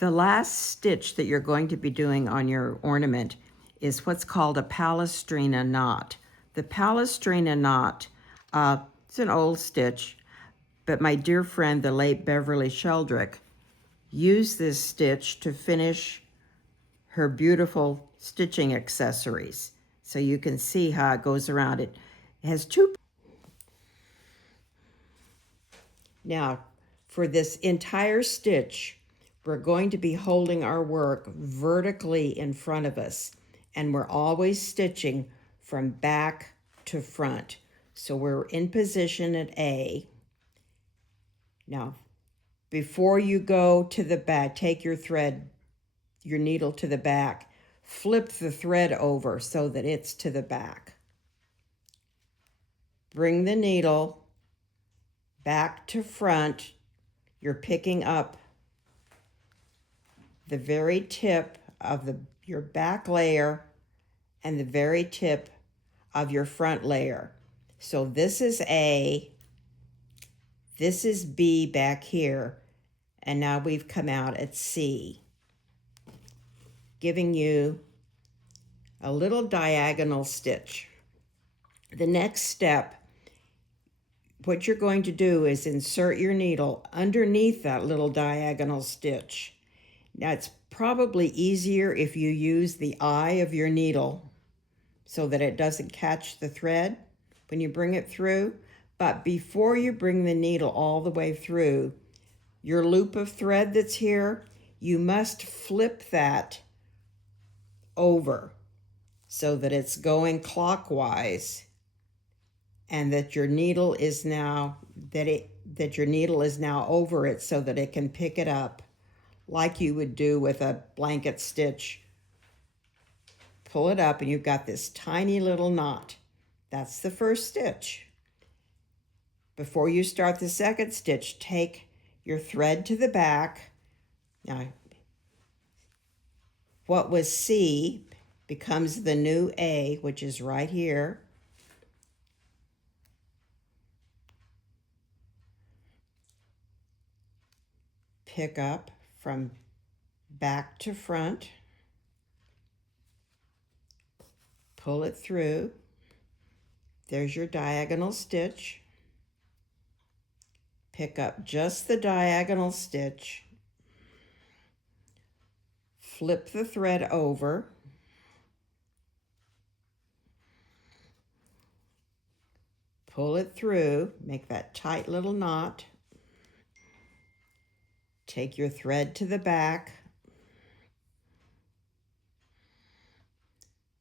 The last stitch that you're going to be doing on your ornament is what's called a Palestrina knot. The Palestrina knot, it's an old stitch, but my dear friend, the late Beverly Sheldrick, used this stitch to finish her beautiful stitching accessories. So you can see how it goes around. It has two. Now, for this entire stitch, we're going to be holding our work vertically in front of us, and we're always stitching from back to front. So we're in position at A. Now, before you go to the back, take your thread, your needle to the back, flip the thread over so that it's to the back. Bring the needle back to front. You're picking up the very tip of your back layer and the very tip of your front layer. So this is A, this is B back here, and now we've come out at C, giving you a little diagonal stitch. The next step, what you're going to do is insert your needle underneath that little diagonal stitch. Now, it's probably easier if you use the eye of your needle so that it doesn't catch the thread when you bring it through. But before you bring the needle all the way through, your loop of thread that's here, you must flip that over so that it's going clockwise and that your needle is now that your needle is now over it so that it can pick it up like you would do with a blanket stitch. Pull it up and you've got this tiny little knot. That's the first stitch. Before you start the second stitch, take your thread to the back. Now, what was C becomes the new A, which is right here. Pick up from back to front. Pull it through. There's your diagonal stitch. Pick up just the diagonal stitch. Flip the thread over. Pull it through, make that tight little knot. Take your thread to the back.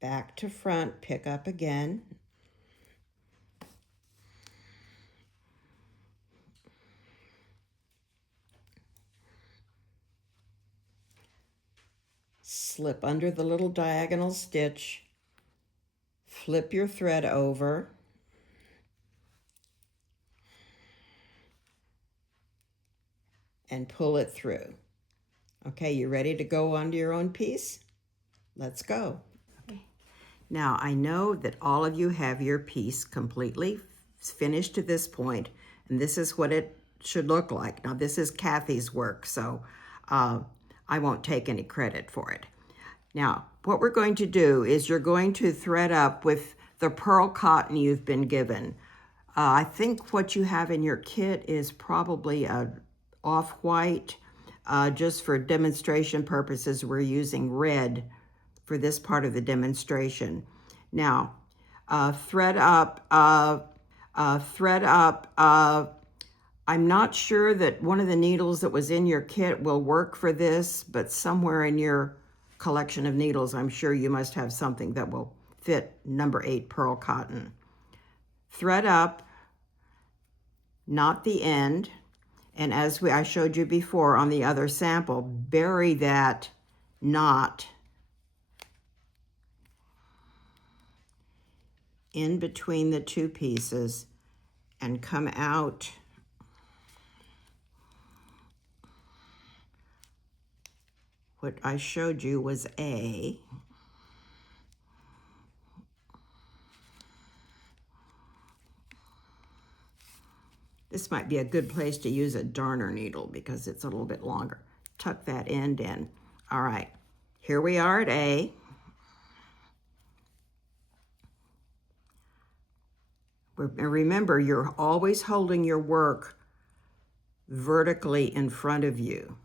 Back to front, pick up again. Slip under the little diagonal stitch. Flip your thread over. And pull it through. Okay, you ready to go onto your own piece? Let's go. Okay. Now, I know that all of you have your piece completely finished to this point, and this is what it should look like. Now, this is Kathy's work, so I won't take any credit for it. Now, what we're going to do is you're going to thread up with the pearl cotton you've been given. I think what you have in your kit is probably a off-white. Just for demonstration purposes, we're using red for this part of the demonstration. Now, thread up. I'm not sure that one of the needles that was in your kit will work for this, but somewhere in your collection of needles, I'm sure you must have something that will fit number 8 pearl cotton. Thread up, knot the end. And as I showed you before on the other sample, bury that knot in between the two pieces and come out what I showed you was A. This might be a good place to use a darner needle because it's a little bit longer. tuck that end in. All right, here we are at A. Remember, you're always holding your work vertically in front of you.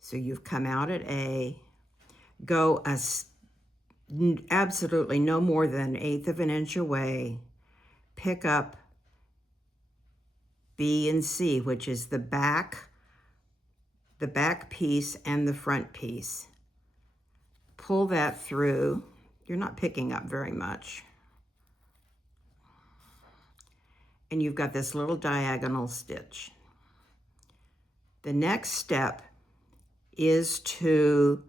So you've come out at A, go absolutely no more than 1/8 of an inch away, pick up B and C, which is the back piece and the front piece. Pull that through. You're not picking up very much. And you've got this little diagonal stitch. The next step is to,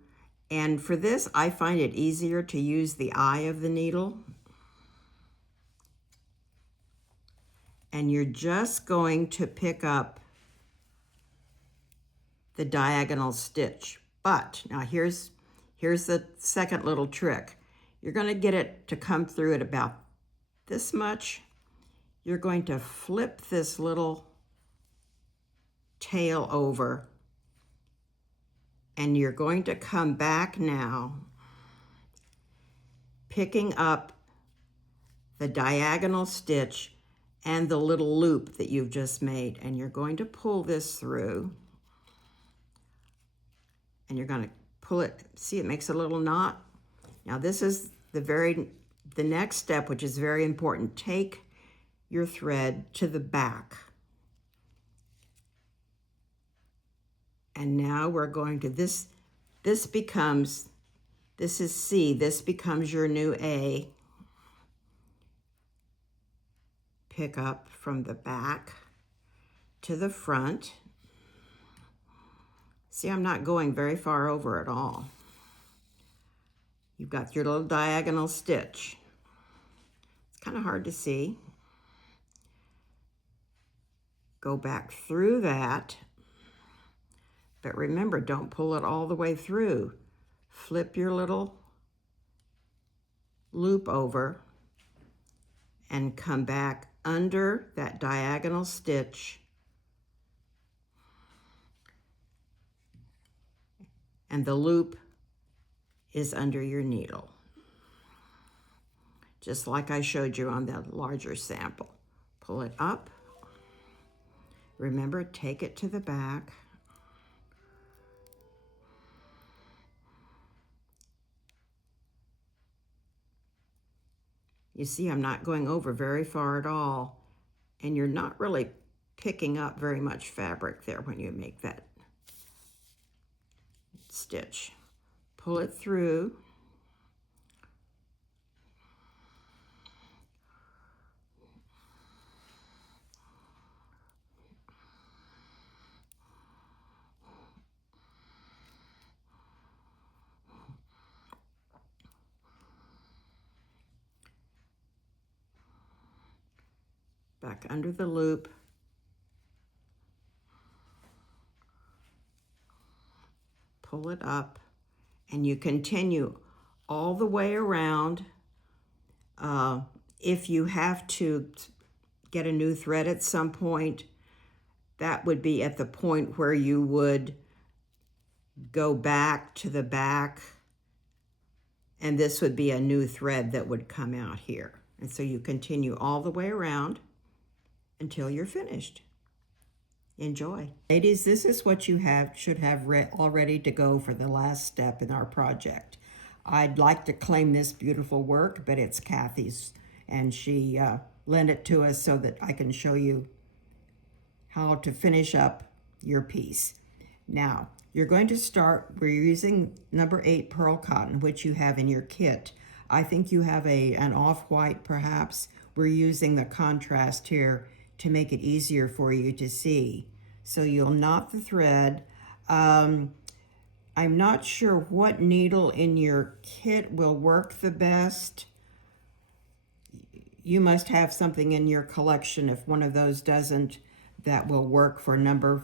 and for this, I find it easier to use the eye of the needle. And you're just going to pick up the diagonal stitch. But now here's the second little trick. You're going to get it to come through at about this much. You're going to flip this little tail over, and you're going to come back now, picking up the diagonal stitch and the little loop that you've just made, and you're going to pull this through, and you're going to pull it. See, it makes a little knot. Now this is the next step, which is very important. Take your thread to the back. And now we're going to, this is C, this becomes your new A. Pick up from the back to the front. See, I'm not going very far over at all. You've got your little diagonal stitch. It's kind of hard to see. Go back through that. But remember, don't pull it all the way through. Flip your little loop over and come back under that diagonal stitch. And the loop is under your needle, just like I showed you on the larger sample. Pull it up. Remember, take it to the back. You see, I'm not going over very far at all, and you're not really picking up very much fabric there when you make that stitch. Pull it through. Back under the loop. Pull it up, and you continue all the way around. If you have to get a new thread at some point, that would be at the point where you would go back to the back, and this would be a new thread that would come out here. And so you continue all the way around until you're finished. Enjoy. Ladies, this is what you should have all ready to go for the last step in our project. I'd like to claim this beautiful work, but it's Kathy's, and she lent it to us so that I can show you how to finish up your piece. Now, you're going to start, we're using number 8 pearl cotton, which you have in your kit. I think you have an off-white perhaps. We're using the contrast here to make it easier for you to see. So you'll knot the thread. I'm not sure what needle in your kit will work the best. You must have something in your collection. If one of those doesn't, that will work for number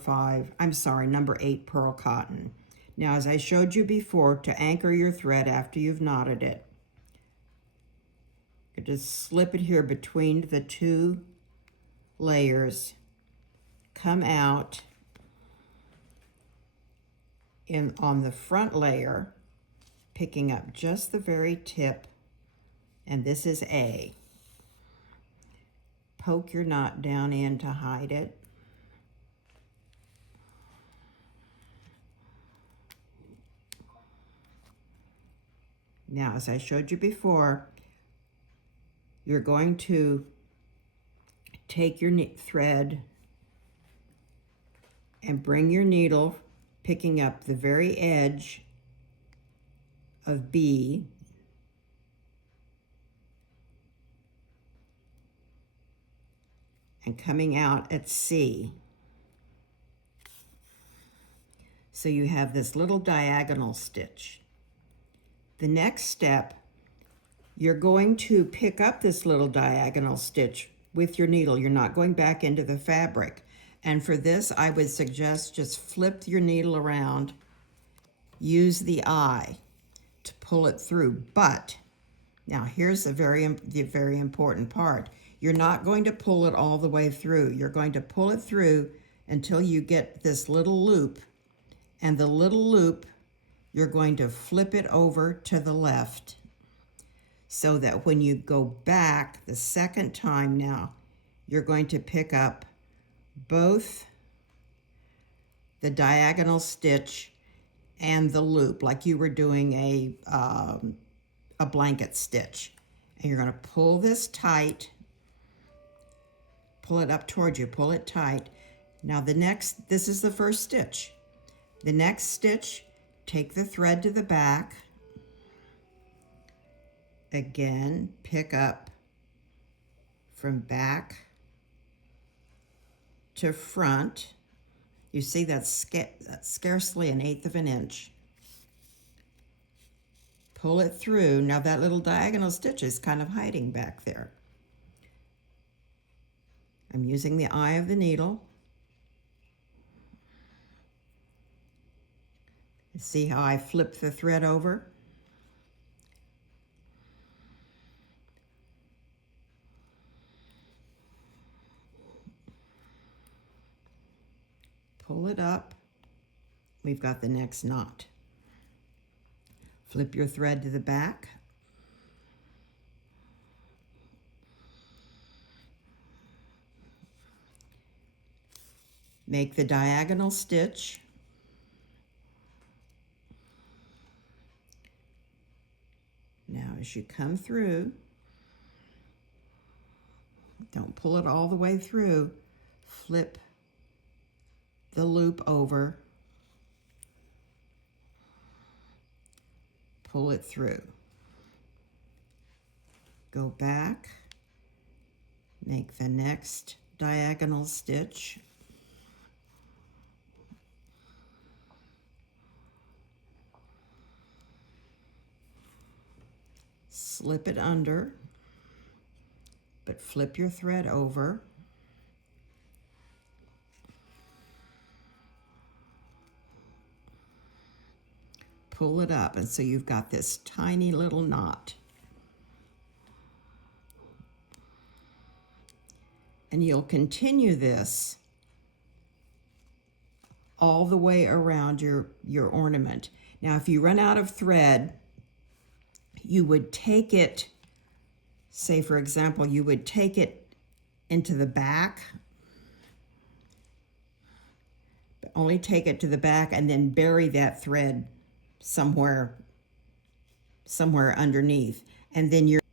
8 pearl cotton. Now, as I showed you before, to anchor your thread after you've knotted it, you just slip it here between the two layers, come out, on the front layer, picking up just the very tip, and this is A. Poke your knot down in to hide it. Now, as I showed you before, you're going to take your thread and bring your needle, picking up the very edge of B, and coming out at C. So you have this little diagonal stitch. The next step, you're going to pick up this little diagonal stitch with your needle. You're not going back into the fabric. And for this, I would suggest just flip your needle around, use the eye to pull it through. But now here's the very important part. You're not going to pull it all the way through. You're going to pull it through until you get this little loop. And the little loop, you're going to flip it over to the left so that when you go back the second time now, you're going to pick up both the diagonal stitch and the loop like you were doing a blanket stitch. And you're going to pull this tight, pull it up towards you, pull it tight. Now this is the first stitch. The next stitch, take the thread to the back. Again, pick up from back to front. You see that's scarcely 1/8 of an inch. Pull it through. Now that little diagonal stitch is kind of hiding back there. I'm using the eye of the needle. See how I flip the thread over? Pull it up. We've got the next knot. Flip your thread to the back. Make the diagonal stitch. Now, as you come through, don't pull it all the way through, flip the loop over, pull it through. Go back, make the next diagonal stitch. Slip it under, but flip your thread over. Pull it up, and so you've got this tiny little knot. And you'll continue this all the way around your ornament. Now, if you run out of thread, you would take it, say for example, you would take it into the back, but only take it to the back and then bury that thread somewhere underneath. And then